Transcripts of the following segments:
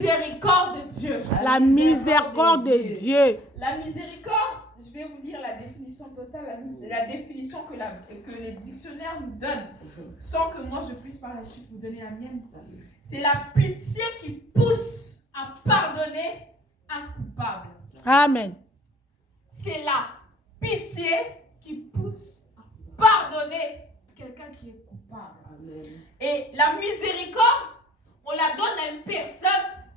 miséricorde de Dieu. La miséricorde de Dieu. La miséricorde, je vais vous lire la définition totale, la définition que les dictionnaires nous donnent, sans que moi je puisse par la suite vous donner la mienne. C'est la pitié qui pousse à pardonner un coupable. Amen. C'est la pitié qui pousse à pardonner quelqu'un qui est coupable. Amen. Et la miséricorde, on la donne à une personne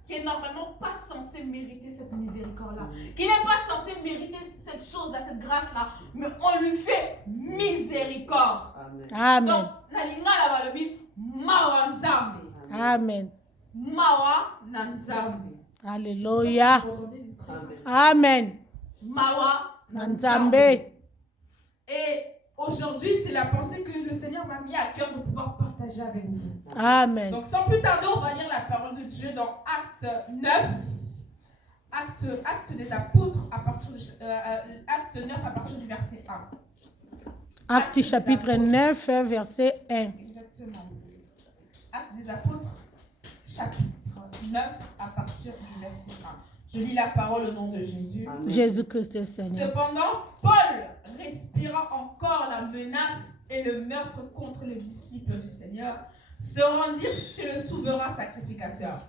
qui est normalement pas censée mériter cette miséricorde-là, qui n'est pas censée mériter cette chose-là, cette grâce-là, mais on lui fait miséricorde. Amen. Donc, nalinga la balobi mawa nzambe. Amen. Mawa na nzambe. Alléluia. Amen. Mawa na Nzambe. Et aujourd'hui, c'est la pensée que le Seigneur m'a mis à cœur de pouvoir partager avec vous. Amen. Donc, sans plus tarder, on va lire la parole de Dieu dans Acte 9. Acte des apôtres, Acte 9 à partir du verset 1. Acte chapitre 9, verset 1. Exactement. Acte des apôtres, chapitre 9 à partir du verset 1. Je lis la parole au nom de Jésus. Jésus-Christ est Seigneur. Cependant, Paul respira encore la menace et le meurtre contre les disciples du Seigneur, se rendirent chez le souverain sacrificateur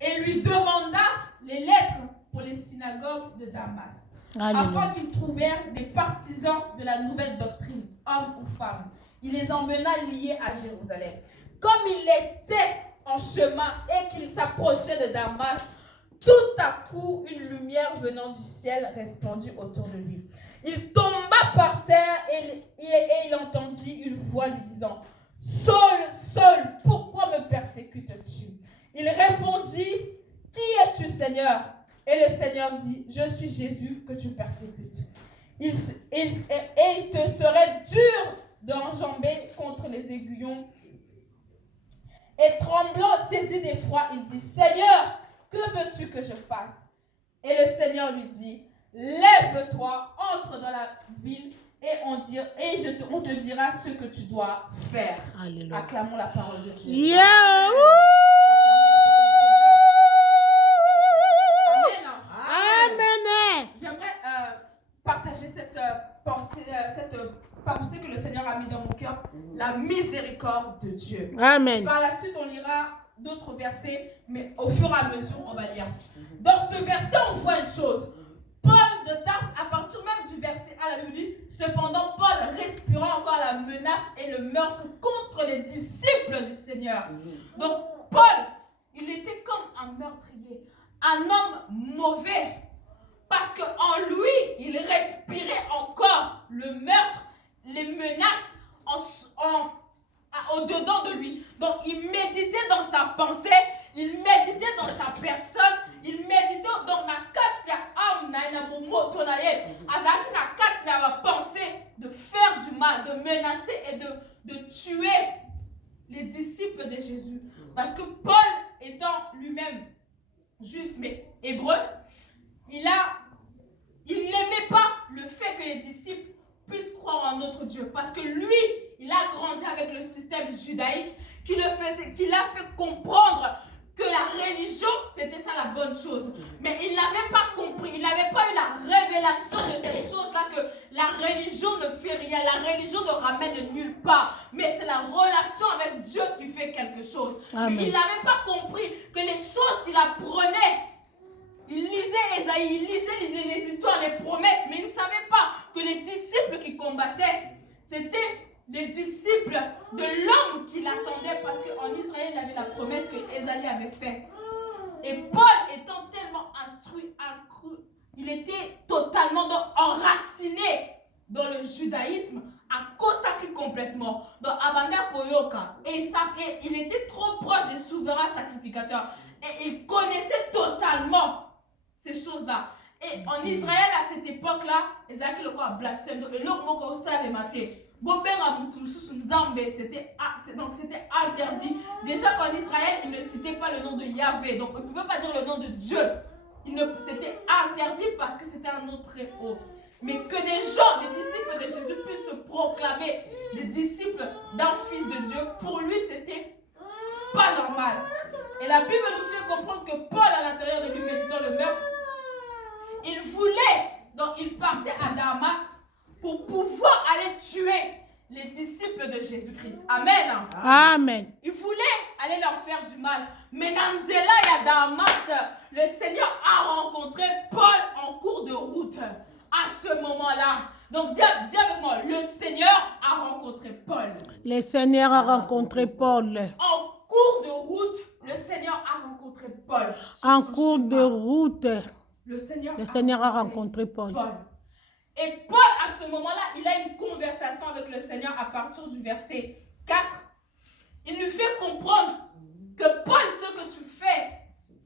et lui demanda les lettres pour les synagogues de Damas, afin qu'ils trouvèrent des partisans de la nouvelle doctrine, hommes ou femmes. Il les emmena liés à Jérusalem. Comme il était en chemin et qu'il s'approchait de Damas, tout à coup, une lumière venant du ciel resplendit autour de lui. Il tomba par terre et il entendit une voix lui disant « Saul, Saul, pourquoi me persécutes-tu » Il répondit « Qui es-tu, Seigneur » Et le Seigneur dit « Je suis Jésus que tu persécutes. Et il te serait dur d'enjamber contre les aiguillons. » Et tremblant, saisi d'effroi, il dit « Seigneur, que veux-tu que je fasse ?» Et le Seigneur lui dit « Lève-toi, entre dans la ville et on te dira ce que tu dois faire. » Alléluia. Acclamons la parole de Dieu. Yeah. Amen. Amen. J'aimerais partager cette pensée que le Seigneur a mis dans mon cœur, la miséricorde de Dieu. Amen. Par la suite, on lira d'autres versets, mais au fur et à mesure, on va lire. Dans ce verset, on voit une chose. Paul de Tarse, à partir même du verset 1, la Bible dit, cependant, Paul respira encore la menace et le meurtre contre les disciples du Seigneur. Donc, Paul, il était comme un meurtrier, un homme mauvais, parce qu'en lui, il respirait encore le meurtre, les menaces au-dedans de lui. Donc, il méditait dans sa pensée, il méditait dans sa personne, il méditait dans la katia âme, na moto na ye, azaki na katia la pensée de faire du mal, de menacer et de tuer les disciples de Jésus. Parce que Paul, étant lui-même juif mais hébreu, il n'aimait pas le fait que les disciples puissent croire en notre Dieu. Parce que lui, il a grandi avec le système judaïque qui l'a fait comprendre que la religion, c'était ça la bonne chose. Mais il n'avait pas compris, il n'avait pas eu la révélation de cette chose-là, que la religion ne fait rien, la religion ne ramène nulle part. Mais c'est la relation avec Dieu qui fait quelque chose. Amen. Il n'avait pas compris que les choses qu'il apprenait, il lisait Ésaïe, il lisait les histoires, les promesses, mais il ne savait pas que les disciples qui combattaient, c'était les disciples de l'homme qui l'attendaient, parce qu'en Israël, il avait la promesse que Ésaïe avait faite. Et Paul étant tellement instruit, accru, il était totalement enraciné dans le judaïsme, à Kotaki complètement, dans Abanda Koyoka. Et il était trop proche des souverains sacrificateurs. Et il connaissait totalement ces choses-là. Et en Israël, à cette époque-là, Ésaïe le quoi blasphème. Donc, l'autre savait mater. C'était interdit. Déjà qu'en Israël, il ne citait pas le nom de Yahvé. Donc, il ne pouvait pas dire le nom de Dieu. C'était interdit parce que c'était un nom très haut. Mais que des gens, des disciples de Jésus puissent se proclamer des disciples d'un fils de Dieu, pour lui, c'était pas normal. Et la Bible nous fait comprendre que Paul, à l'intérieur de lui, méditant le meurtre, il voulait, donc il partait à Damas pour pouvoir aller tuer les disciples de Jésus-Christ. Amen. Amen. Il voulait aller leur faire du mal. Mais dans Nzela et à Damas, le Seigneur a rencontré Paul en cours de route. À ce moment-là. Donc, dis avec moi, le Seigneur a rencontré Paul. Le Seigneur a rencontré Paul. En cours de route, le Seigneur a rencontré Paul. En cours de route, le Seigneur a rencontré Paul. Et Paul, à ce moment-là, il a une conversation avec le Seigneur à partir du verset 4. Il lui fait comprendre que Paul, ce que tu fais,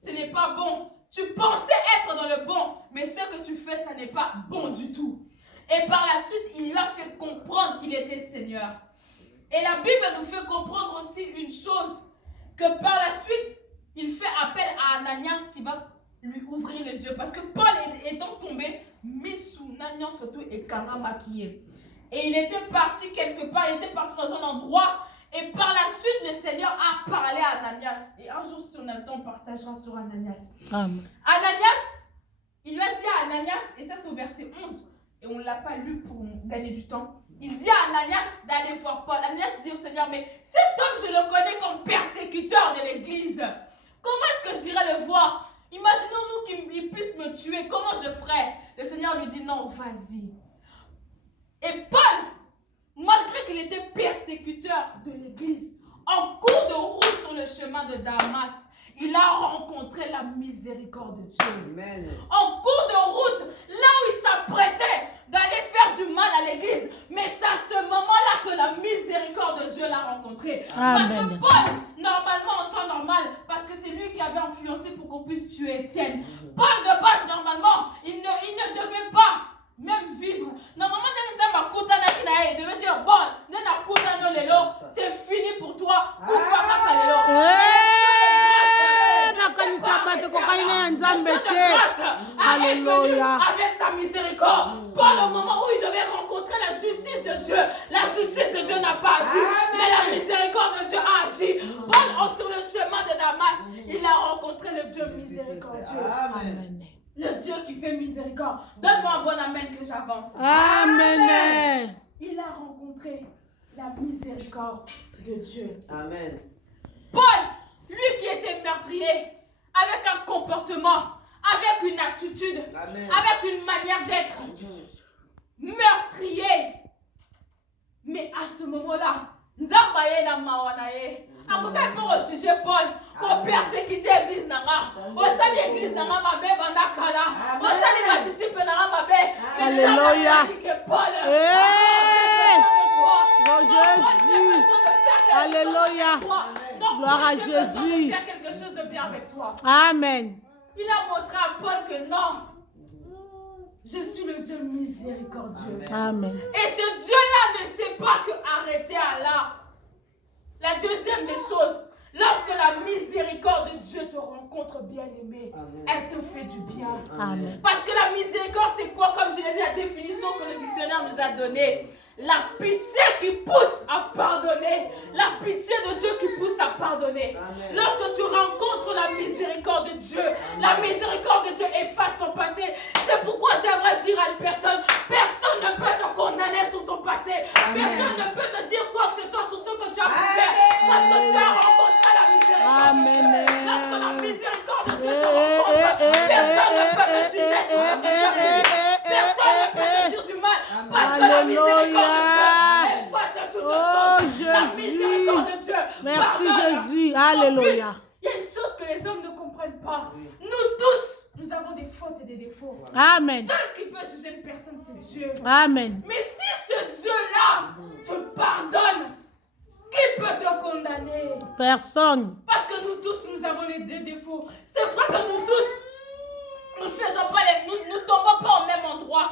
ce n'est pas bon. Tu pensais être dans le bon, mais ce que tu fais, ça n'est pas bon du tout. Et par la suite, il lui a fait comprendre qu'il était Seigneur. Et la Bible nous fait comprendre aussi une chose, que par la suite, il fait appel à Ananias qui va lui ouvrir les yeux. Parce que Paul, étant tombé, mis sous Ananias surtout et Kara maquillé. Et il était parti quelque part, il était parti dans un endroit. Et par la suite, le Seigneur a parlé à Ananias. Et un jour, si on a le temps, on partagera sur Ananias. Amen. Ananias, il lui a dit à Ananias, et ça c'est au verset 11, et on ne l'a pas lu pour gagner du temps. Il dit à Ananias d'aller voir Paul. Ananias dit au Seigneur, mais cet homme, je le connais comme persécuteur de l'église. Comment est-ce que j'irai le voir? Imaginons-nous qu'il puisse me tuer. Comment je ferais? Le Seigneur lui dit, non, vas-y. Et Paul, malgré qu'il était persécuteur de l'église, en cours de route sur le chemin de Damas, il a rencontré la miséricorde de Dieu. Amen. En cours de route, là où il s'apprêtait d'aller faire du mal à l'église, mais c'est à ce moment-là que la miséricorde de Dieu l'a rencontré. Amen. Parce que Paul, normalement, en temps normal, parce que c'est lui qui avait influencé pour qu'on puisse tuer Étienne. Paul, de base, normalement, il ne devait pas même vivre. Normalement, il devait dire, bon, c'est fini pour toi. Alléluia. Avec sa miséricorde. Paul, au moment où il devait rencontrer la justice de Dieu, la justice de Dieu n'a pas agi, mais la miséricorde de Dieu a agi. Paul, sur le chemin de Damas, il a rencontré le Dieu miséricordieux. Amen. Le Dieu qui fait miséricorde. Donne-moi un bon amen que j'avance. Amen. Il a rencontré la miséricorde de Dieu. Amen. Paul, lui qui était meurtrier, avec un comportement, avec une attitude, Amen. avec une manière d'être, meurtrier. Mais à ce moment-là, Nzambaye na mawanaye. Akoka pour juger Paul, qu'on persécuter l'église nanga. On sali l'église nanga mabe banda kala. On sali ma disciple nanga mabe. Alléluia. Paul. Oh Jésus. Alléluia. Gloire à Jésus. Faire quelque chose de bien avec toi. Amen. Il a montré à Paul que non, je suis le Dieu miséricordieux. Amen. Et ce Dieu-là ne sait pas que arrêter à là. La deuxième des choses, lorsque la miséricorde de Dieu te rencontre, bien-aimé, elle te fait du bien. Amen. Parce que la miséricorde, c'est quoi? Comme je l'ai dit, la définition que le dictionnaire nous a donnée. La pitié qui pousse à pardonner. La pitié de Dieu qui pousse à pardonner. Amen. Lorsque tu rencontres la miséricorde de Dieu, la miséricorde de Dieu efface ton passé. C'est pourquoi j'aimerais dire à une personne, personne ne peut te condamner sur ton passé. Amen. Personne ne peut te dire quoi que ce soit sur ce que tu as pu faire. Parce que tu as rencontré la miséricorde de Dieu. Lorsque la miséricorde de Dieu te rencontre, personne ne peut te juger sur ce que tu as fait. Personne ne peut te dire du mal. Parce que la miséricorde efface toutes choses. La miséricorde de Dieu. Merci pardonne. Jésus. Alléluia. Il y a une chose que les hommes ne comprennent pas. Nous tous, nous avons des fautes et des défauts. Amen. Seul qui peut juger une personne, c'est Dieu. Amen. Mais si ce Dieu-là te pardonne, qui peut te condamner? Personne. Parce que nous tous, nous avons des défauts. C'est vrai que nous tous, nous ne faisons pas nous tombons pas au même endroit.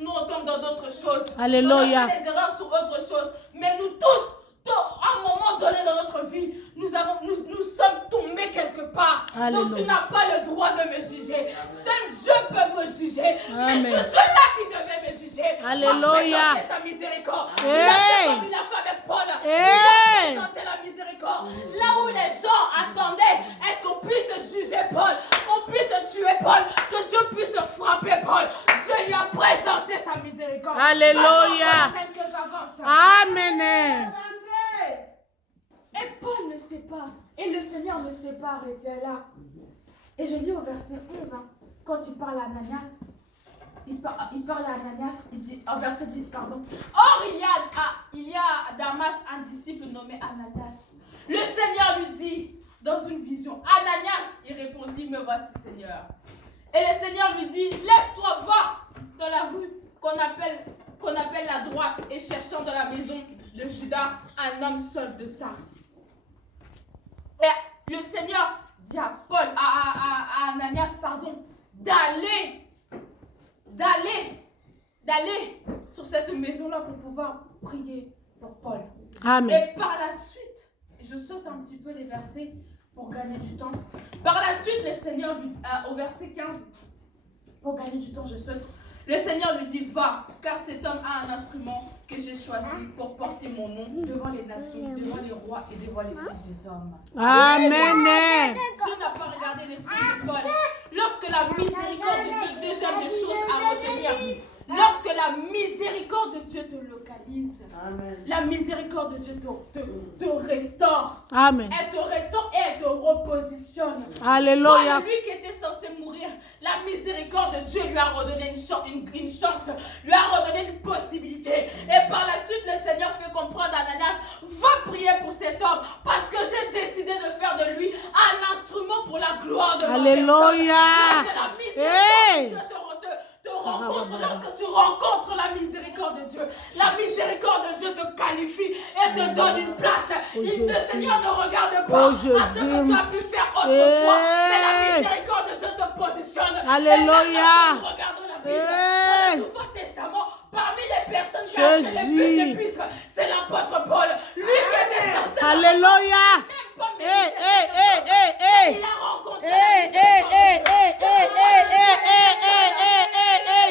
Nous on tombe dans d'autres choses. Alléluia. On a fait des erreurs sur autre chose. Mais nous tous, à un moment donné dans notre vie, nous sommes tombés quelque part. Alléluia. Donc tu n'as pas le droit de me juger. Seul Dieu peut me juger. Amen. Mais ce Dieu-là qui devait me juger Alléluia. m'a présenté sa miséricorde. Il a Hey. fait comme il a fait avec Paul. Hey. Il a présenté la miséricorde. Là où les gens attendaient, est-ce qu'on puisse juger Paul, qu'on puisse tuer Paul, que Dieu puisse frapper Paul, Dieu lui a présenté sa miséricorde. Alléluia. Amen, que j'avance. Amen. Et Paul ne s'est pas, et le Seigneur ne s'est pas arrêté là. Et je lis au verset 11, quand il parle à Ananias, il parle à Ananias, il dit, au verset 10, pardon. Or, il y a à Damas un disciple nommé Ananias. Le Seigneur lui dit, dans une vision, Ananias, il répondit, me voici Seigneur. Et le Seigneur lui dit, lève-toi, va dans la rue qu'on appelle la droite, et cherchant dans la maison de Judas un homme seul de Tarse. Et le Seigneur dit à Paul, à Ananias, pardon, d'aller sur cette maison-là pour pouvoir prier pour Paul. Amen. Et par la suite, je saute un petit peu les versets pour gagner du temps. Par la suite, le Seigneur, au verset 15, pour gagner du temps, je saute. Le Seigneur lui dit, va, car cet homme a un instrument que j'ai choisi pour porter mon nom devant les nations, devant les rois et devant les fils des hommes. Amen. Dieu n'a pas regardé les fruits de Paul. Lorsque la miséricorde de Dieu, deuxième des choses à retenir, lorsque la miséricorde de Dieu te localise, la miséricorde de Dieu te restaure. Amen. Elle te restaure et elle te repositionne. Alléluia. Paul, lui qui était censé mourir, la miséricorde de Dieu lui a redonné une chance, lui a redonné une possibilité. Et par la suite, le Seigneur fait comprendre à Ananias, va prier pour cet homme, parce que j'ai décidé de faire de lui un instrument pour la gloire de ma personne. Alléluia. Parce que la miséricorde de Dieu te rencontre lorsque tu rencontres la miséricorde de Dieu. La miséricorde de Dieu te qualifie et te donne une place. Le Seigneur ne regarde pas à ce que tu as pu faire autrefois, mais la miséricorde de Dieu te positionne. Alléluia. Nous regardons la Bible dans le Nouveau Testament. Parmi les personnes qui ont fait les plus d'épîtres, c'est l'apôtre Paul. Lui qui était censé. Alléluia. Même pas Hey. il a rencontré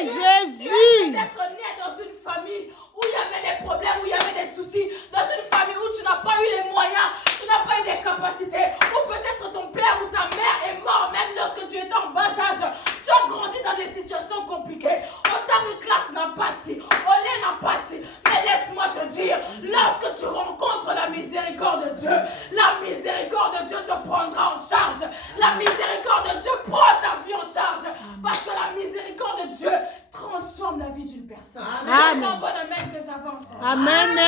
Jésus. d'être né dans une famille où il y avait des problèmes, où il y avait des soucis, dans une famille où tu n'as pas eu les moyens, tu n'as pas eu les capacités, où peut-être ton père ou ta mère est mort même lorsque tu étais en bas âge. Tu as grandi dans des situations compliquées. Autant classe n'a pas si, Olé n'a pas si. Mais laisse-moi te dire, lorsque tu rencontres la miséricorde de Dieu, la miséricorde de Dieu te prendra en charge. La miséricorde de Dieu prend ta vie en charge. Parce que la miséricorde de Dieu transforme la vie d'une personne. Amen. Bon amen que j'avance. Amen.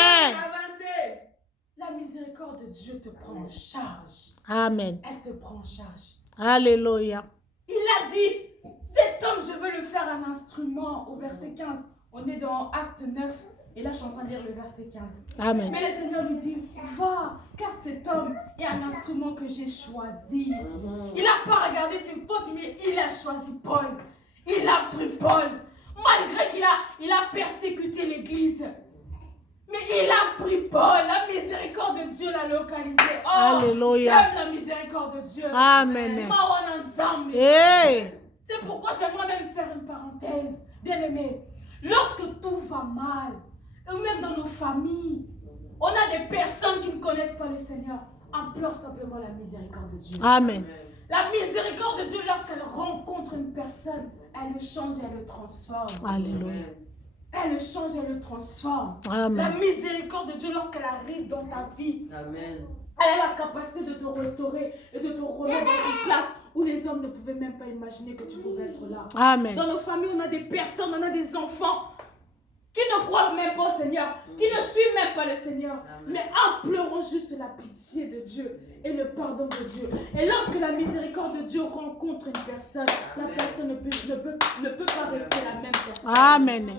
La miséricorde de Dieu te prend en charge. Amen. Elle te prend en charge. Alléluia. Il a dit, cet homme, je veux le faire un instrument, au verset 15. On est dans Acte 9, et là je suis en train de lire le verset 15. Amen. Mais le Seigneur lui dit, va, car cet homme est un instrument que j'ai choisi. Il n'a pas regardé ses fautes, mais il a choisi Paul. Il a pris Paul, malgré qu'il a persécuté l'Église. Mais il a pris Paul, la miséricorde de Dieu l'a localisé. Oh, Alléluia. j'aime la miséricorde de Dieu. Amen. Hey. C'est pourquoi j'aimerais même faire une parenthèse. Bien aimé, lorsque tout va mal, ou même dans nos familles, on a des personnes qui ne connaissent pas le Seigneur, implore simplement la miséricorde de Dieu. Amen. La miséricorde de Dieu, lorsqu'elle rencontre une personne, elle le change et elle le transforme. Alléluia. Elle le change et elle le transforme. Amen. La miséricorde de Dieu, lorsqu'elle arrive dans ta vie, Amen. elle a la capacité de te restaurer et de te remettre dans une place où les hommes ne pouvaient même pas imaginer que tu pouvais être là. Amen. Dans nos familles, on a des personnes, on a des enfants qui ne croient même pas au Seigneur, qui ne suivent même pas le Seigneur, mais implorons juste la pitié de Dieu et le pardon de Dieu. Et lorsque la miséricorde de Dieu rencontre une personne, la personne ne peut pas rester la même personne. Amen.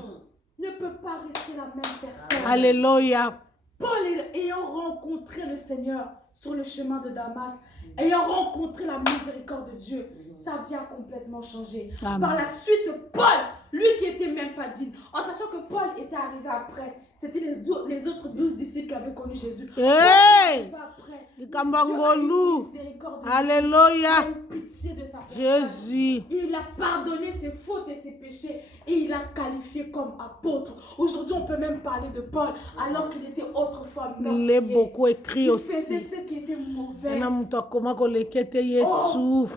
Ne peut pas rester la même personne. Alléluia. Paul, ayant rencontré le Seigneur sur le chemin de Damas, ayant rencontré la miséricorde de Dieu, sa vie a complètement changé. Amen. Par la suite, Paul lui qui était même pas digne, en sachant que Paul était arrivé après. C'était les autres 12 disciples qui avaient connu Jésus. Hey! Après, Likambangolu. miséricorde. Alléluia. Il a eu pitié de sa personne. Jésus. Il a pardonné ses fautes et ses péchés et il l'a qualifié comme apôtre. Aujourd'hui, on peut même parler de Paul alors qu'il était autrefois Il est meurtrier. beaucoup écrit Il aussi. faisait ce qui était mauvais. Na mtu akoma kolekete Yesu.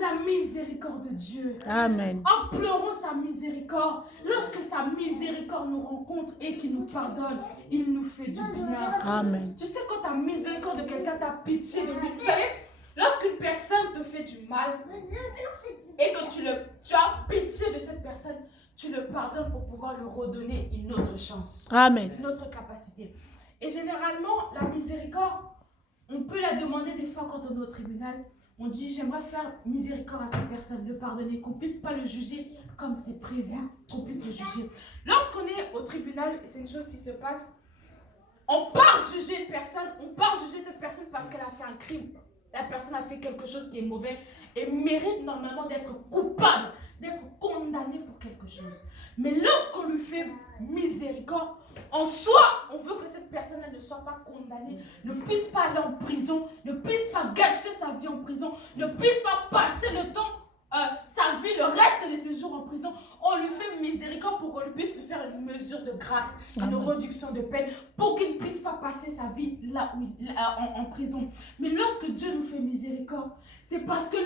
La miséricorde de Dieu. Amen. En pleurant sa miséricorde, lorsque sa miséricorde nous rencontre et qu'il nous pardonne, il nous fait du bien. Amen. Tu sais, quand tu as miséricorde de quelqu'un, tu as pitié de lui. Vous savez, lorsqu'une personne te fait du mal et que tu as pitié de cette personne, tu le pardonnes pour pouvoir lui redonner une autre chance, Amen. une autre capacité. Et généralement, la miséricorde, on peut la demander des fois quand on est au tribunal. On dit, j'aimerais faire miséricorde à cette personne, le pardonner, qu'on ne puisse pas le juger comme c'est prévu, qu'on puisse le juger. Lorsqu'on est au tribunal, c'est une chose qui se passe, on part juger une personne, on part juger cette personne parce qu'elle a fait un crime. La personne a fait quelque chose qui est mauvais et mérite normalement d'être coupable, d'être condamnée pour quelque chose. Mais lorsqu'on lui fait miséricorde, en soi, on veut que cette personne-là ne soit pas condamnée, ne puisse pas aller en prison, ne puisse pas gâcher sa vie en prison, ne puisse pas passer le temps, sa vie, le reste de ses jours en prison. On lui fait miséricorde pour qu'on puisse lui faire une mesure de grâce, une réduction de peine, pour qu'il ne puisse pas passer sa vie là où en prison. Mais lorsque Dieu nous fait miséricorde, c'est parce que là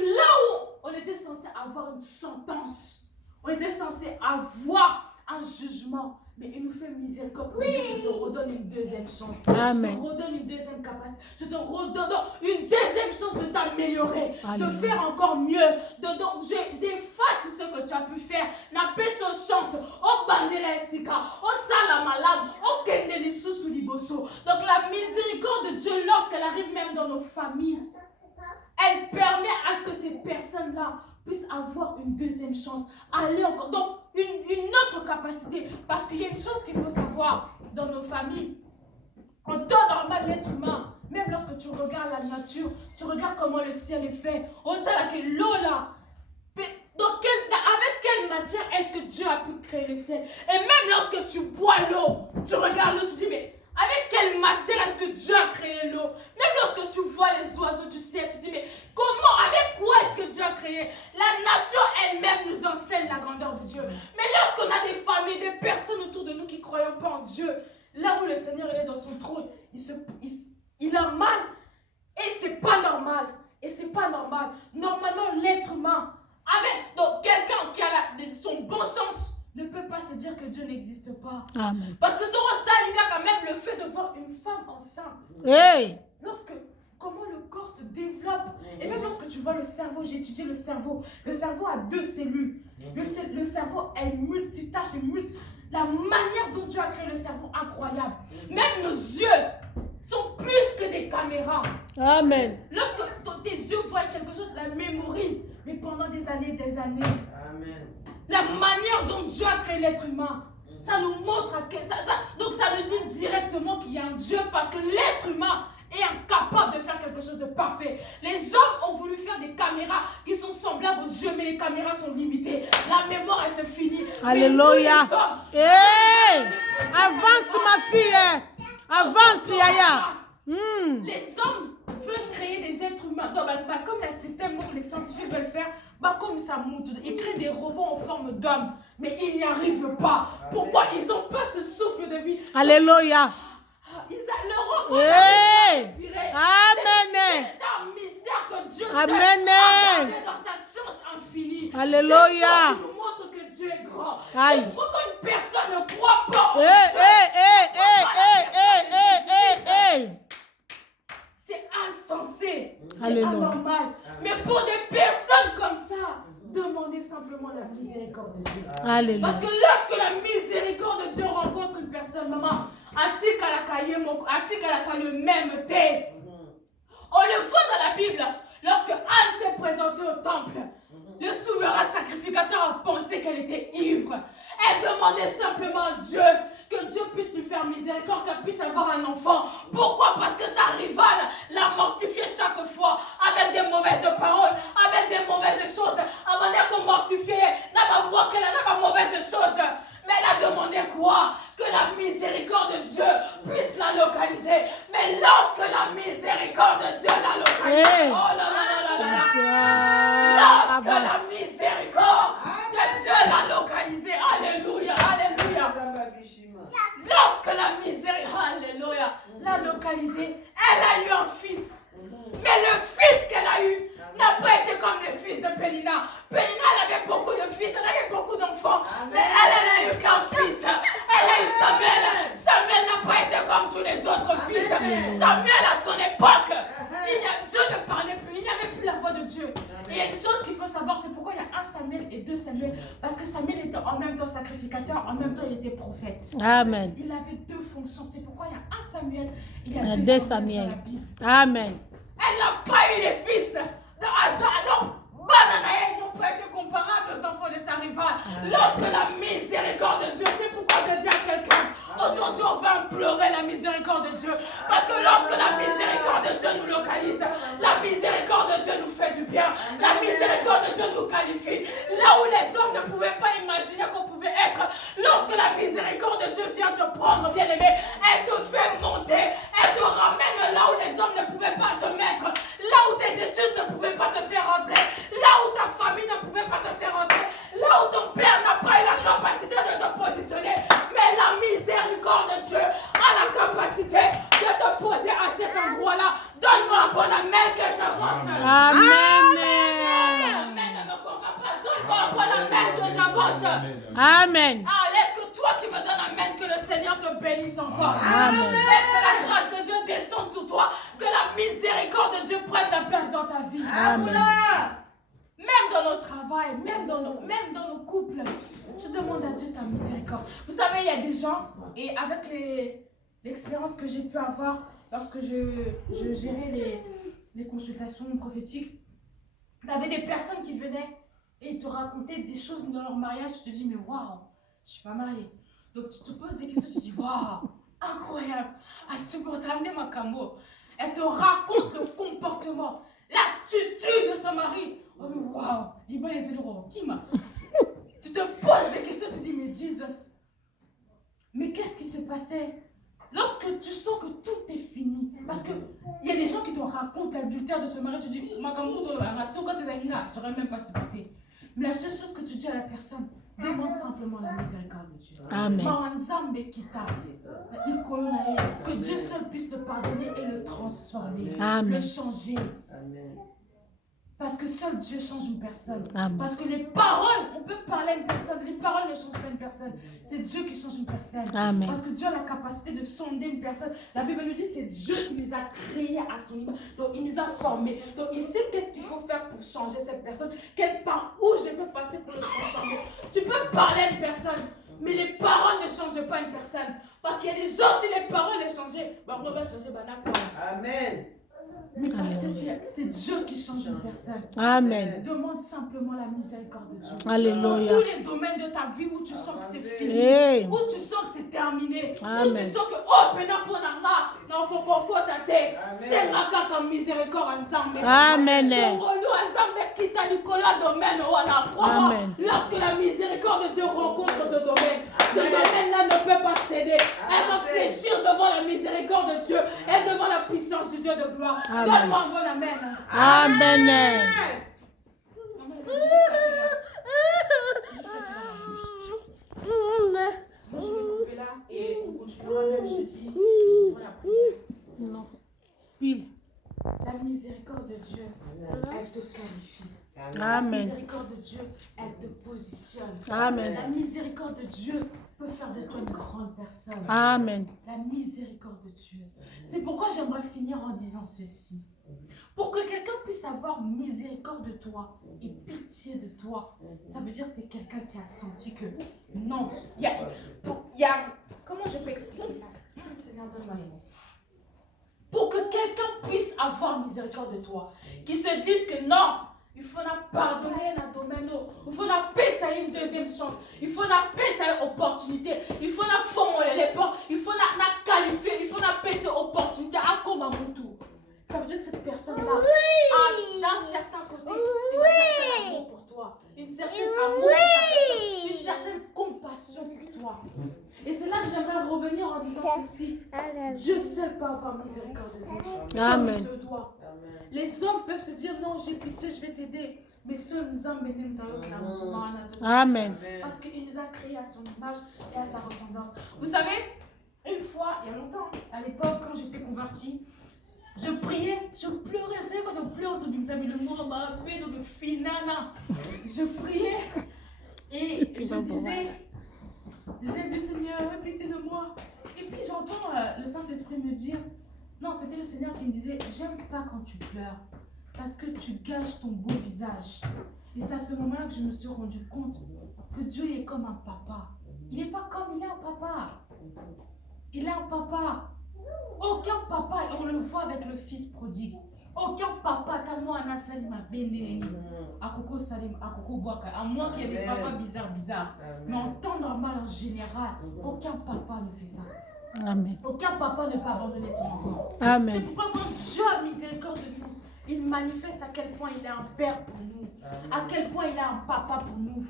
où on était censé avoir une sentence, on était censé avoir un jugement, mais il nous fait miséricorde pour dire, je te redonne une deuxième chance. Amen. Je te redonne une deuxième capacité. Je te redonne une deuxième chance de t'améliorer, de faire encore mieux. Donc j'efface ce que tu as pu faire. N'appelle sa chance. Oh bandela esika. Oh salamalam. Oh kendeli sous liboso. Donc la miséricorde de Dieu, lorsqu'elle arrive même dans nos familles, elle permet à ce que ces personnes-là puissent avoir une deuxième chance, aller encore, donc une autre capacité. Parce qu'il y a une chose qu'il faut savoir dans nos familles. En temps normal, l'être humain, même lorsque tu regardes la nature, tu regardes comment le ciel est fait, autant que l'eau là, avec quelle matière est-ce que Dieu a pu créer le ciel? Et même lorsque tu bois l'eau, tu regardes l'eau, tu dis mais avec quelle matière est-ce que Dieu a créé l'eau? Même lorsque tu vois les oiseaux du ciel, tu dis mais comment, avec quoi est-ce que Dieu a créé? La nature elle-même nous enseigne la grandeur de Dieu. Mais lorsqu'on a des familles, des personnes autour de nous qui ne croyons pas en Dieu, là où le Seigneur il est dans son trône, il a mal et c'est pas normal. Et c'est pas normal. Normalement l'être humain, avec donc quelqu'un qui a son bon sens, ne peut pas se dire que Dieu n'existe pas. Amen. Parce que ce Talika, quand même, le fait de voir une femme enceinte, Hey! comment le corps se développe, et même lorsque tu vois le cerveau, j'ai étudié le cerveau a 2 cellules. Le cerveau est multitâche et la manière dont Dieu a créé le cerveau, incroyable. Même nos yeux sont plus que des caméras. Amen. Lorsque tes yeux voient quelque chose, la mémorise, mais pendant des années. Amen. La manière dont Dieu a créé l'être humain, ça nous montre donc ça nous dit directement qu'il y a un Dieu parce que l'être humain est incapable de faire quelque chose de parfait. Les hommes ont voulu faire des caméras qui sont semblables aux yeux, mais les caméras sont limitées. La mémoire, elle se finit. Alléluia. Hey! Avance ma fille. Avance Yaya. Les hommes veulent créer des êtres humains. Donc, comme le système où les scientifiques veulent faire, comme ça monte, ils créent des robots en forme d'homme, mais ils n'y arrivent pas. Pourquoi? Ils ont pas ce souffle de vie. Alléluia. Le robot Hey! respirer. Amen. C'est un mystère que Dieu Amen. a gardé dans sa science infinie. Alléluia. Il nous montre que Dieu est grand. Aïe. Pourquoi une personne ne croit pas en Hey! C'est insensé, c'est Alléluia. anormal. Mais pour des personnes comme ça, demandez simplement la miséricorde de Dieu. Alléluia. Parce que lorsque la miséricorde de Dieu rencontre une personne, maman, le même thé. On le voit dans la Bible, lorsque Anne s'est présentée au temple, le souverain sacrificateur a pensé qu'elle était ivre. Elle demandait simplement à Dieu que Dieu puisse lui faire miséricorde, qu'elle puisse avoir un enfant. Pourquoi? Parce que sa rivale l'a mortifiée chaque fois avec des mauvaises paroles, avec des mauvaises choses. Avant d'être mortifiée, n'a pas Lorsque la miséricorde de Dieu l'a localisé, alléluia, alléluia. Lorsque la miséricorde, alléluia, l'a localisé, elle a eu un fils. Mais le fils qu'elle a eu n'a pas été comme le fils de Pénina. Pénina, elle avait beaucoup de fils, elle avait beaucoup d'enfants. Mais elle n'a eu qu'un fils. Elle a eu Samuel. Samuel n'a pas été comme tous les autres fils. Samuel, à son époque, Dieu ne parlait plus. Il n'y avait plus la voix de Dieu. Et il y a une chose qu'il faut savoir, c'est pourquoi il y a un Samuel et deux Samuel. Parce que Samuel était en même temps sacrificateur, en même temps il était prophète. Amen. Il avait deux fonctions. C'est pourquoi il y a un Samuel et il y Il y a a deux deux Samuel dans Samuel. la Bible. Amen. Elle n'a pas eu de fils. Donc, Bananaël n'ont pas été comparables aux enfants de sa rivale. Lorsque la miséricorde de Dieu, c'est pourquoi je dis à quelqu'un, aujourd'hui on va implorer la miséricorde de Dieu. Parce que lorsque la miséricorde de Dieu nous localise, la miséricorde de Dieu nous fait du bien. La miséricorde de Dieu nous qualifie. Là où les hommes ne pouvaient pas imaginer qu'on pouvait être, lorsque la miséricorde de Dieu vient te prendre, bien-aimé, elle te fait monter. Elle te ramène là où les hommes ne pouvaient pas te mettre. Là où tes études ne pouvaient pas te faire rentrer. Là où ta famille ne pouvait pas te faire rentrer. Là où ton père n'a pas eu la capacité de te positionner. Mais la miséricorde de Dieu a la capacité de te poser à cet endroit-là. Donne-moi un bon amen que j'avance. Amen. Amen ne me convainc pas. Donne-moi un bon amen que j'avance. Amen. Ah, laisse que toi qui me donnes amen, que le Seigneur te bénisse encore. Amen. Laisse que la grâce de Dieu descende sur toi. Que la miséricorde de Dieu prenne la place dans ta vie. Amen. Même dans nos travails, même dans nos couples, je demande à Dieu ta miséricorde. Vous savez, il y a des gens, et avec l'expérience que j'ai pu avoir lorsque je gérais les consultations prophétiques, tu avais des personnes qui venaient et ils te racontaient des choses dans leur mariage. Tu te dis, mais waouh, je suis pas mariée. Donc tu te poses des questions, tu te dis, waouh, incroyable, à supporter ma cambo. Elle te raconte le comportement, l'attitude de son mari. Oh mais waouh, dis bon les yeux tu te poses des questions, tu te dis, mais Jesus, mais qu'est-ce qui se passait? Lorsque tu sens que tout est fini, parce qu'il y a des gens qui te racontent l'adultère de ce mari, tu dis, ma cambo, j'aurais même pas supporté. Mais la seule chose que tu dis à la personne, demande simplement la miséricorde de Dieu. Amen. Que Dieu seul puisse te pardonner et le transformer, Amen. le changer. Parce que seul Dieu change une personne. Amen. Parce que les paroles, on peut parler à une personne, les paroles ne changent pas une personne. C'est Dieu qui change une personne. Amen. Parce que Dieu a la capacité de sonder une personne. La Bible nous dit c'est Dieu qui nous a créés à son image. Donc il nous a formés. Donc il sait qu'est-ce qu'il faut faire pour changer cette personne. Par où je peux passer pour le transformer. Tu peux parler à une personne, mais les paroles ne changent pas une personne. Parce qu'il y a des gens, si les paroles les changeaient, on va changer. Amen. Mais parce que c'est Dieu qui change une personne. Amen. Demande simplement la miséricorde de Dieu. Alléluia. Dans tous les domaines de ta vie où tu sens que c'est fini, Hey. où tu sens que c'est terminé, Amen. où tu sens que oh, pena ponanga, na kokoko tate, c'est ma kaka miséricorde ensemble. Amen. Kongolu ensemble kita likola domaine wana croire. Amen. Lorsque la miséricorde de Dieu rencontre ton domaine, ce domaine-là ne peut pas céder. Elle va fléchir devant la miséricorde de Dieu et devant la puissance du Dieu de gloire. Amen. Donne-moi un bon amen. Amen. Sinon, je vais couper là et on continuera même jeudi. Voilà. Non. Pile. La miséricorde de Dieu, elle te qualifie. La Amen. miséricorde de Dieu, elle te positionne. Amen. La miséricorde de Dieu peut faire de toi une grande personne. Amen. La miséricorde de Dieu. C'est pourquoi j'aimerais finir en disant ceci. Pour que quelqu'un puisse avoir miséricorde de toi et pitié de toi, ça veut dire que c'est quelqu'un qui a senti que non, il y a comment je peux expliquer ça? Seigneur, donne-moi les mots. Pour que quelqu'un puisse avoir miséricorde de toi, qui se dise que non, il faut pardonner la domaine, il faut paix, ça une deuxième chance, il faut paix, ça une opportunité, il faut formuler les portes, il faut qualifier, il faut paix, cette opportunité à comme à mon tour. Ça veut dire que cette personne-là a d'un certain côté un certain amour pour toi, une certaine amour pour ta personne, une certaine compassion pour toi. Et c'est là que j'aimerais j'aimerais revenir en disant ceci. Dieu seul peut avoir miséricorde des autres. Amen. Comme il se doit. Les hommes peuvent se dire non, j'ai pitié, je vais t'aider. Mais seul nous a mené Amen. parce qu'il nous a créés à son image et à sa ressemblance. Vous savez, une fois, il y a longtemps, à l'époque, quand j'étais convertie, je priais, je pleurais. Vous savez, quand on pleure, on dit, le mot m'a appelé, donc finana. Je priais et je disais, Dieu Seigneur, aie pitié de moi. Et puis j'entends le Saint-Esprit me dire, non, c'était le Seigneur qui me disait, j'aime pas quand tu pleures, parce que tu gâches ton beau visage. Et c'est à ce moment-là que je me suis rendu compte que Dieu est comme un papa. Il n'est pas comme, il est un papa. Il est un papa. Aucun papa, et on le voit avec le fils prodigue. Aucun papa, comme moi, Anna Salim a béni. À Coco Salim, à Coco Boaka. À moins qu'il y ait des papas bizarres. Mais en temps normal, en général, aucun papa ne fait ça. Amen. Aucun papa ne peut abandonner son enfant. Amen. C'est pourquoi quand Dieu a miséricorde de nous, il manifeste à quel point il est un père pour nous. À quel point il est un papa pour nous.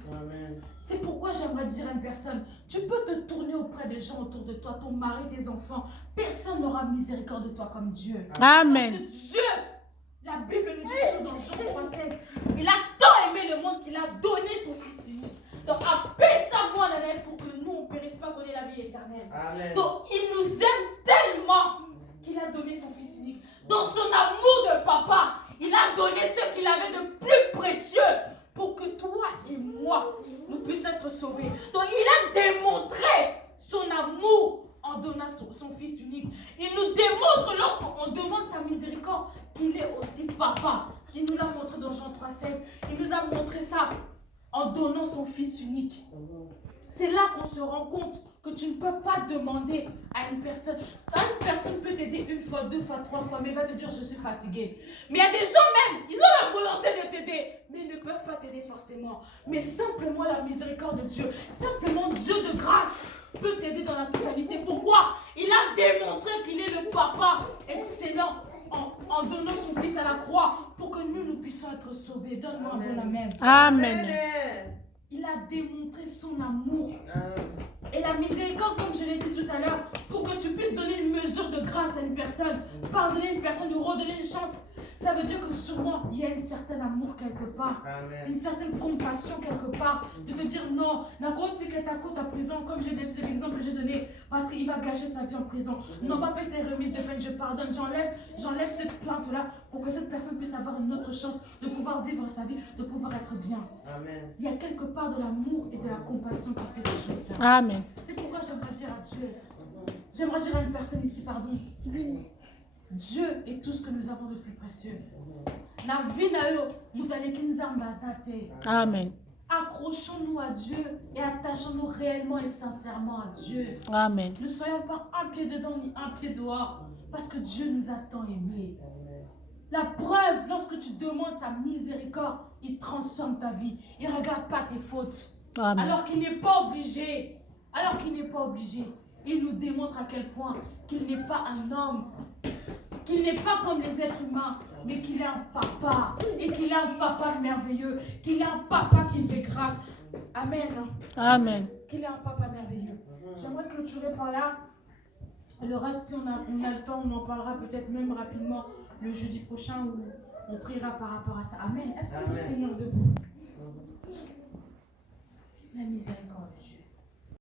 C'est pourquoi j'aimerais dire à une personne, tu peux te tourner auprès des gens autour de toi, ton mari, tes enfants. Personne n'aura miséricorde de toi comme Dieu. Amen. Parce que Dieu, la Bible nous dit quelque chose dans Jean 3,16. Il a tant aimé le monde qu'il a donné son fils unique. Donc, appelle sa voix en année pour que nous, on ne périsse pas, qu'on ait la vie éternelle. Amen. Donc, il nous aime tellement qu'il a donné son fils unique. Dans son amour de papa, il a donné ce qu'il avait de plus précieux pour que toi et moi, nous puissions être sauvés. Donc, il a démontré son amour en donnant son fils unique. Il nous démontre, lorsqu'on demande sa miséricorde, qu'il est aussi papa. Il nous l'a montré dans Jean 3,16. Il nous a montré ça en donnant son fils unique. C'est là qu'on se rend compte que tu ne peux pas demander à une personne. Une personne peut t'aider une fois, deux fois, trois fois, mais va te dire je suis fatigué. Mais il y a des gens même, ils ont la volonté de t'aider, mais ils ne peuvent pas t'aider forcément. Mais simplement la miséricorde de Dieu, simplement Dieu de grâce peut t'aider dans la totalité. Pourquoi? Il a démontré qu'il est le papa excellent en donnant son fils à la croix pour que nous puissions être sauvés. Donne-moi un bon amen. Amen. Il a démontré son amour. Et la miséricorde, comme je l'ai dit tout à l'heure, pour que tu puisses donner une mesure de grâce à une personne, pardonner une personne, lui redonner une chance, ça veut dire que sûrement il y a un certain amour quelque part, une certaine compassion quelque part, de te dire non, la grosse ticket à côte à prison, comme j'ai dit l'exemple que j'ai donné, parce qu'il va gâcher sa vie en prison. Non, pas payer ses remises de peine, je pardonne, j'enlève cette plainte-là pour que cette personne puisse avoir une autre chance de pouvoir vivre sa vie, de pouvoir être bien. Amen. Il y a quelque part de l'amour et de la compassion qui fait ces choses-là. Amen. C'est pourquoi j'aimerais dire à Dieu, j'aimerais dire à une personne ici, pardon, oui, Dieu est tout ce que nous avons de plus précieux. La vie n'a eu, Amen. accrochons-nous à Dieu et attachons-nous réellement et sincèrement à Dieu. Amen. Ne soyons pas un pied dedans ni un pied dehors, parce que Dieu nous a tant aimés. La preuve, lorsque tu demandes sa miséricorde, il transforme ta vie. Il ne regarde pas tes fautes. Amen. Alors qu'il n'est pas obligé. Il nous démontre à quel point qu'il n'est pas un homme, qu'il n'est pas comme les êtres humains, mais qu'il est un papa. Et qu'il est un papa merveilleux. Qu'il est un papa qui fait grâce. Amen. Amen. Qu'il est un papa merveilleux. J'aimerais clôturer par là. Le reste, si on a le temps, on en parlera peut-être même rapidement le jeudi prochain où on priera par rapport à ça. Amen. Est-ce qu'on peut se tenir debout? La miséricorde de Dieu.